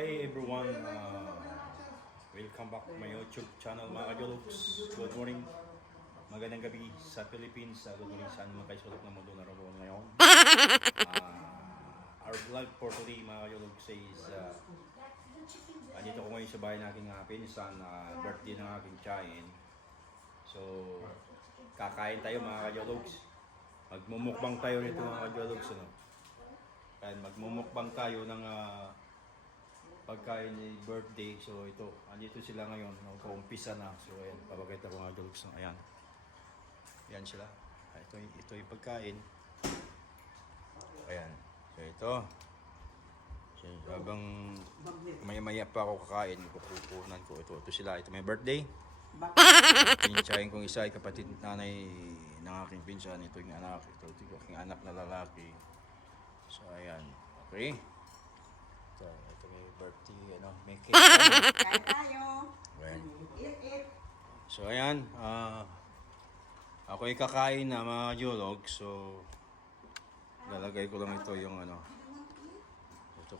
Hi everyone, welcome back to my YouTube channel mga kajologs. Good morning, magandang gabi sa Philippines, good morning sa anong kayo sulok ng mundo naroon ngayon. Our vlog for today mga kajologs is andito ko ngayon sa bahay ng aking pinsan, birthday ng aking tiyahin. So, kakain tayo mga kajologs. Magmumukbang tayo nito mga kajologs. Ano? And magmumukbang tayo ng pagkain ni birthday. So ito, andito sila ngayon, nagkuumpisa na. So ayan, papakita ko nga jokes na. Ayan. Ayan sila. Ito yung pagkain. Ayan. So ito. So, habang maya-maya pa ako kakain, kukunan ko. Ito sila. Ito may birthday. Pinitsahin kong isa ay kapatid nanay ng aking pinsan. Ito yung anak. Ito yung aking anak na lalaki. So ayan. Okay. Ito may birthday, may cake. Kain tayo. Ayan. Eat. So ayan, ako'y kakain na mga jolog. So lalagay ko lang ito yung ito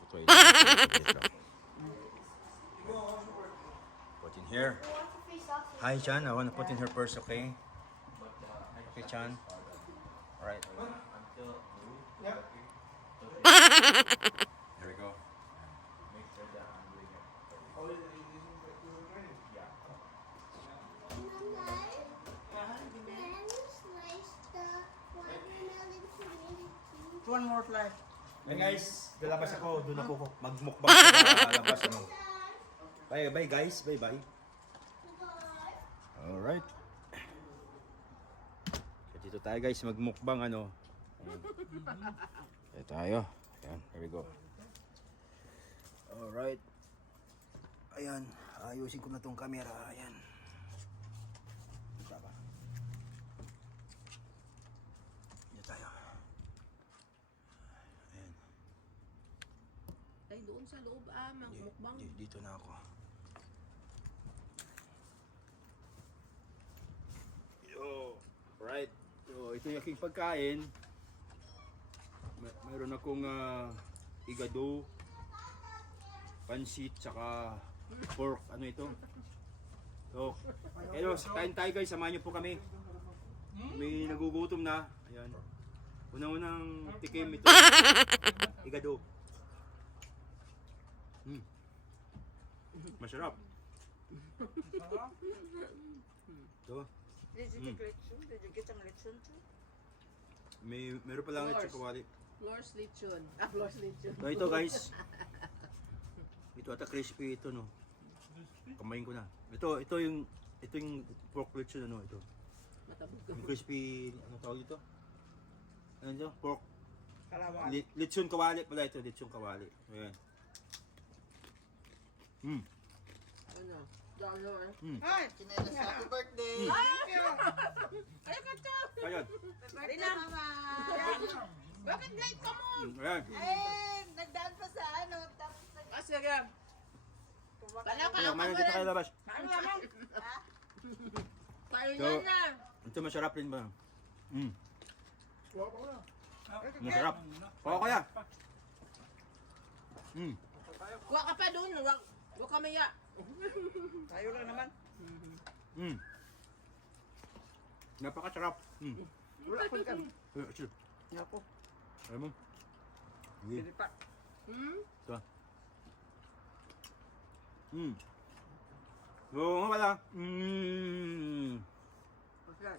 ko ito. Put in here. Hi Chan, I wanna put in her first, okay? Okay Chan. Alright. There we go. One more slice. Hey guys, lalabas ako, doon ako magmukbang sa labas Bye guys, bye. Alright. So, dito tayo guys, magmukbang Ayan tayo. Ayan, here we go. Alright. Ayan, ayusin ko na tong camera. Ayan. Dito ba? Dito tayo. Ayan. Ay, doon sa loob mukbang. Dito na ako. Yo, right. So, ito yung aking pagkain. Mayroon akong igado, pansit, saka pork. Ano ito? So, kain tayo guys. Samahan niyo po kami. May nagugutom na. Ayan. Unang-unang tikim ito. Igado. Masarap. Ito. Did you get some lechon too? Meron pa lang ito kawali. Floor's lechon. Floor's lechon. So ito guys. Ito ata crispy ito no. Kamayin ko na. Ito yung pork lechon ito. Matabog. Yung crispy tawag ito? Ano ito? Pork Kalawan. lechon kawali pala ito, lechon kawali. Ayan. Ano? Dollar. Ay! Chinelas, happy birthday! Ay, kato! Ayan. Birthday na, mama! Bakit late ka mo? Ayan. Eh, nagdaan pa sa tapos Sige. Ayan, kumain dito kayo labas. Ano naman? Kayo So, na. ito masarap rin ba? Masarap. Oo kaya. Huwag ka pa doon. Huwag ka maya. Tayo lang naman. Napakasarap. Wala akong kan. Sure. Ako. Alam mo? Pili pa. Ito. Oo nga pala. Okay.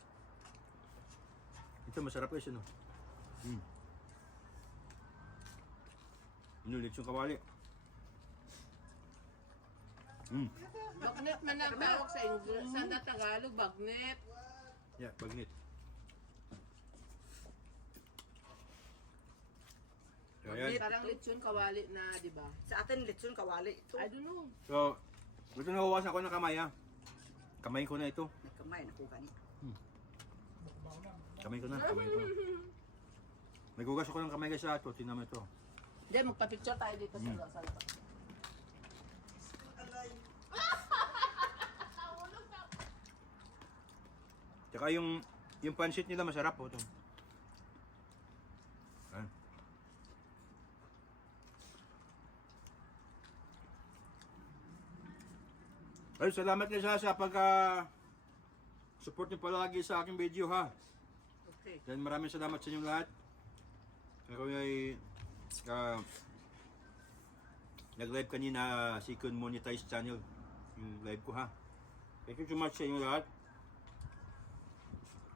Ito masarap guys lechon kawali. Bagnet man ang tawag sa English. Sa Tagalog, bagnet. Yeah, bagnit. So, ayan. Parang lechon kawali na, di ba? Sa atin, lechon kawali ito. I don't know. So, ito nahuwasan ko ng kamay Kamay ko na ito. Nagkamay, nakuha niya. Kamay ko na. Nagugas ako ng kamay guys sa ato. Tingnan mo ito. Diyan, magpa-picture tayo dito sa labas. Tsaka yung pansit nila masarap po ito. Ayan. Ay, salamat kayo sa pagka support niyo palagi sa aking video ha. Okay. Dan maraming salamat sa inyo lahat. Ako ay nag-live kanina second monetized channel yung live ko ha. Thank you so much sa inyo lahat.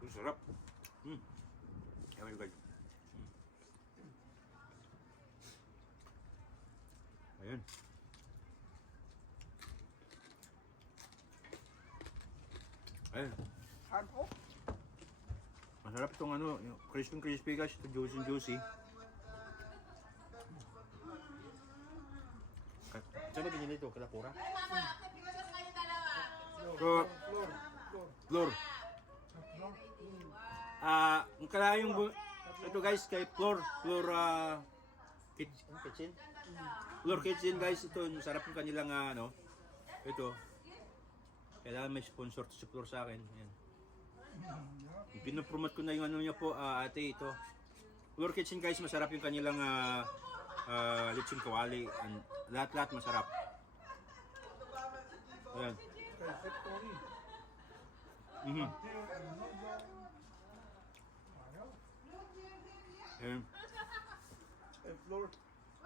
Ang sarap. Ewan guys. Ayan. Ayan. Hard po. Masarap itong ano, yung crispy guys, ito juicy. Saan ba binili ito? Kalapura? So, Flor. Ang kalayong ito guys kay Flor Kitchen. Flor Kitchen guys, ito masarap yung kanilang ano. Ito. Kailangan may sponsor si Flor sa akin. Ayan. Pinopromote ko na yung ano niya po, ate ito. Flor Kitchen guys, masarap yung kanilang lechon kawali. Lahat-lahat masarap. Ayan. Ayan. Floor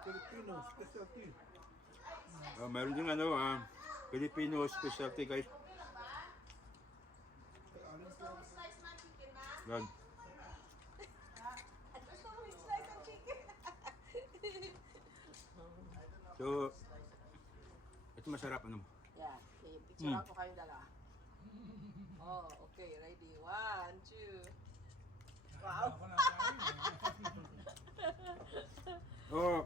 Filipino specialty. Meron din ano, Filipino specialty guys. Yan. So, ito masarap ano. Yeah, okay. Picture ako kayong dalawa. Oh, okay. Ready? 1, 2. Wow. Oh,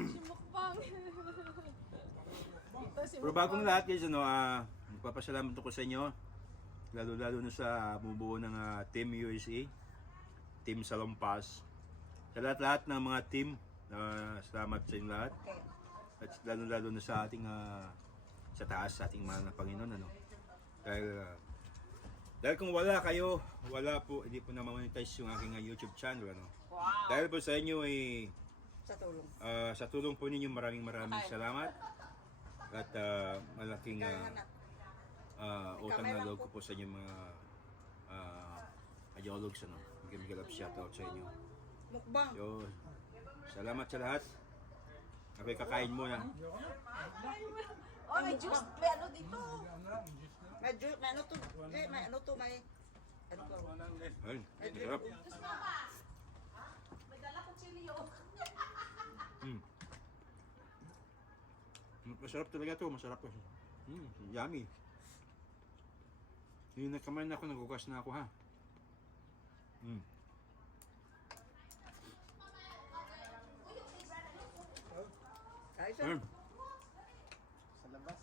Si Mukbang. Ito si pero bagong lahat guys, ano, magpapasalamat ako sa inyo. Lalo-lalo na sa bumubuo ng Team USA, Team Salompas. Sa lahat-lahat ng mga team, salamat sa inyo lahat. At lalo-lalo na sa ating sa taas, sa ating mahal na Panginoon, ano. Dahil kung wala kayo, wala po, hindi po na monetize yung aking YouTube channel, ano. Wow. Dahil po sa inyo ay Sa tulong. sa tulong po ninyo, maraming salamat. At malaking utang na loob ko po sa inyo mga ideologues, ano. Bigyan shoutout sa inyo. Mukbang. So, salamat sa lahat. Ako'y kakain muna. Oh, may juice. May ano dito. May juice, may ano to. May ano to, may ano to. Ayun, sarap. Tapos mama. May dala ko chili oh. Masarap talaga to, masarap to. Yummy. Yung nagkamay na ako, nagugas na ako ha. Ay, sir. Ayun. Sa labas.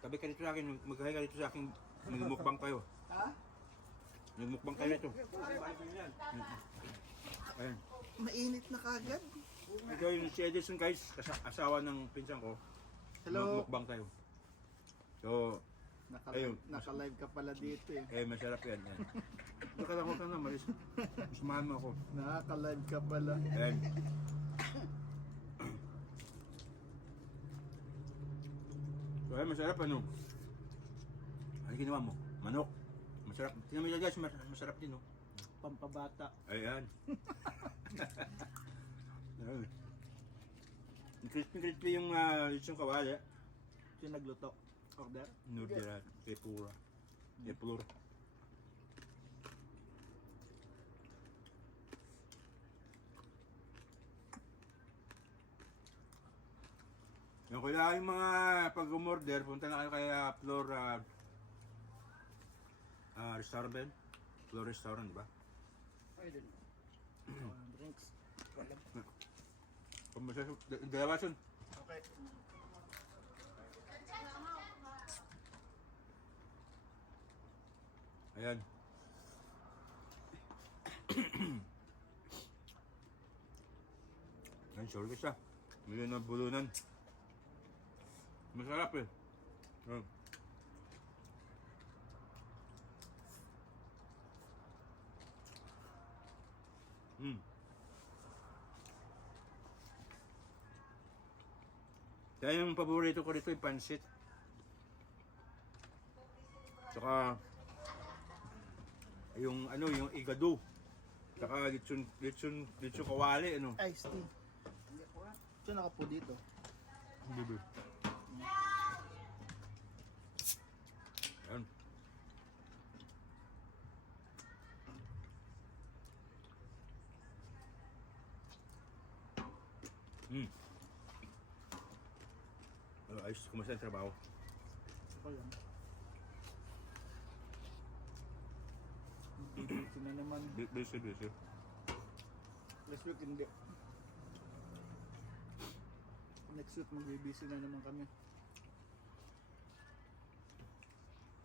Tabi ka dito sa akin, magkahay ka dito sa akin. Magmukbang kayo. Ha? Magmukbang kayo ito. Ayun. Mainit na kagad. Ito yung si Edison guys, asawa ng pinsan ko. Hello. Magmukbang kayo. So, Ayun. Naka-live ka pala dito eh. masarap yan. Yan. Huwag ka na, Maris. Samahan mo ako. Naka-live ka pala. Ayan. So, ayun, masarap ano. Ano ginawa mo? Manok. Masarap. Tingnan mo yan guys, masarap din, no? Pampabata. Ayan. Ayan. Crispy yung lechong kawali. Sino nagluto? Order? Nurdira, kay Pura. Kay Plur. Yung kailangan yung mga pag-umorder, punta na kayo kay Plur restaurant. Plur restaurant, di ba? Pwede na. Drinks. Dalawa sun. Okay. Ayan. Ayan, sorry ka siya. Milyon na bulunan. Masarap eh. Ayan. Kaya yung paborito ko dito yung pansit. Saka yung ano, yung igado. Saka lechon kawali, ano. Iced tea. Ito nakapo dito. Bibi. Yan. Ayos, kumusta ang trabaho? Ako lang. Busy na naman. Busy. Last week hindi. Next week magbibisi na naman kami.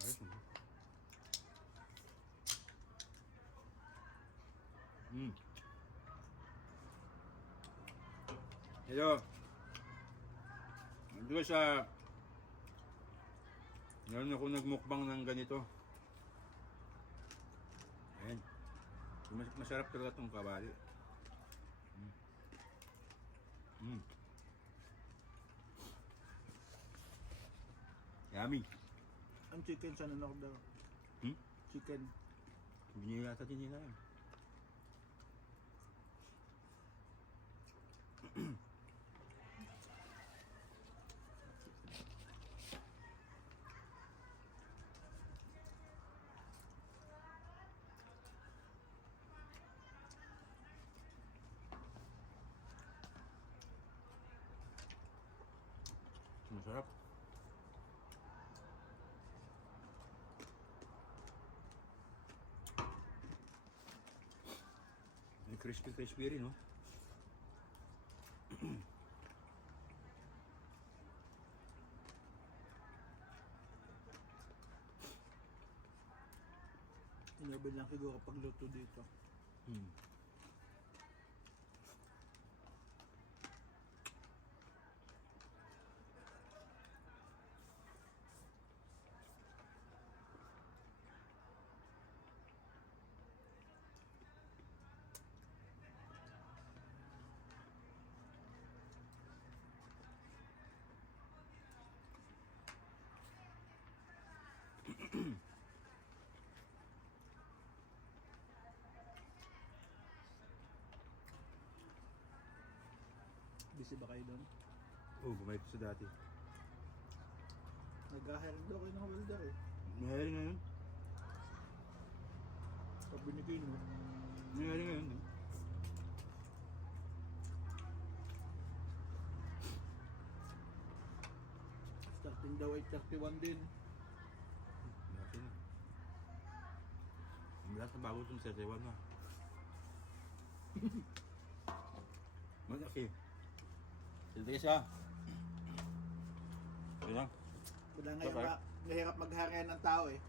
Ayos mo. Hello. Dito sa ngayon ako nagmukbang ng ganito. Ayan. Masarap talaga itong kawali. Yummy. Ang chicken sa nanok daw. Chicken. Hindi yata din nila yun. Masarap. Crispy rin, no? Inabil lang siguro kapag luto dito. Busy ba kayo doon? Oh, bumalik sa dati. Nag-hire daw kayo ng welder eh. Nangyari ngayon. Sabi ni Kino. Nangyari ngayon. Starting daw 8:31 din. Dati na. Ang lahat na bago itong sa Taiwan na. Malaki. Silti siya. Yun lang. Wala ngayon Okay. mahirap mag-hire ng tao eh.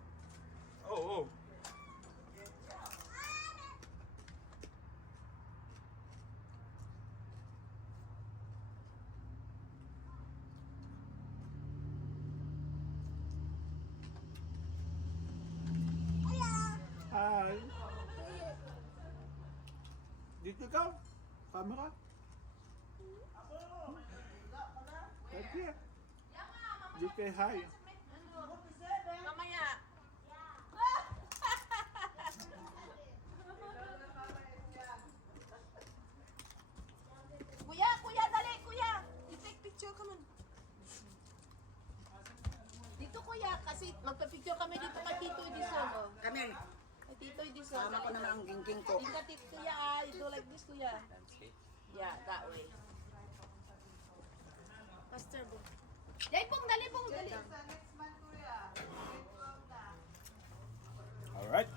Oo. Hi! Dito ka? Camera? Right here. You say hi. Mamaya. Kuya, dali, kuya. I-take picture ka nun. Dito kuya, kasi magpa-picture kami dito kay Tito Edison. Oh. Kami, Kay Tito Edison. sama ko naman ang gingging ko. Tingka tito kuya, you do like this kuya. Yeah, that way. Pastor Bo. Dali pong, dali. Alright.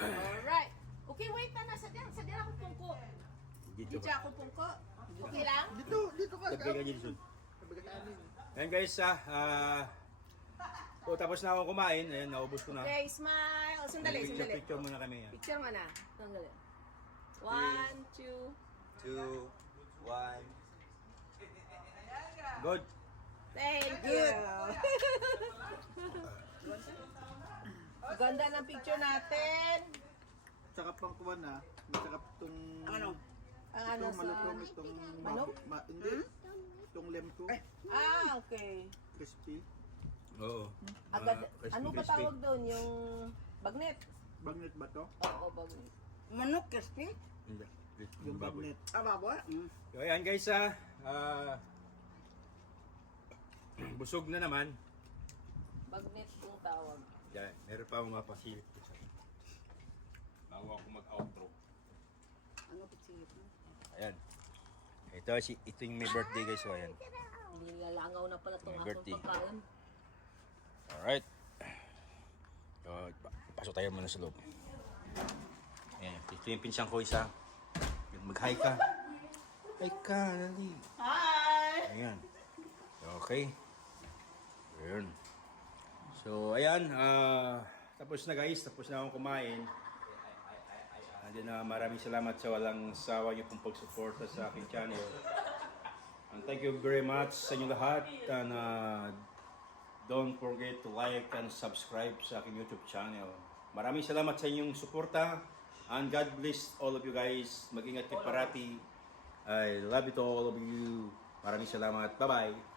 Alright. Okay, wait na. Sa diyan ako pungko. Dito Dito ako pungko. Okay lang? Dito ka. Tabi ka Jason. Sabi ka tayo. Ayan guys, tapos na ako kumain. Ayan, naubos ko na. Okay, smile. Sandali. Picture muna kami. Yan. Picture mo na. Sandali. 1, 2. 2, 1. Good. Thank you. Ganda ng picture natin. Tsaka pang kuwan na. Masarap itong... Ano? Ang ano Itong sa... malutong itong... Manok? Hindi. Itong lemko. Ah, okay. Crispy. Oo. Agad, Crispy, ano ba crispy. tawag doon? Yung bagnet? Bagnet ba to? Oo, bagnet. Manok, crispy. Hindi. Yung Baboy. bagnet. Ah, baboy? So ayan guys busog na naman. Bagnet yung tawag. Yan, meron pa akong mapasilip ko sa bago ako mag-outro. Ano pisilip mo? Ayan. Ito yung may birthday guys. So ayan. Hindi nalangaw na pala itong May aking birthday. pagkain. Alright. So, pasok tayo muna sa loob. Ayan. Ito yung pinsan ko isa. Mag-hi ka. Hi ka, dali. Hi! Ayan. Okay. Ayan. So, ayan. Tapos na guys. Tapos na akong kumain. And then, maraming salamat sa walang sawa niyo pong pagsuporta sa aking channel. And thank you very much sa inyo lahat. And don't forget to like and subscribe sa aking YouTube channel. Maraming salamat sa inyong suporta. And God bless all of you guys. Mag-ingat kayo parati. I love you to all of you. Maraming salamat. Bye-bye.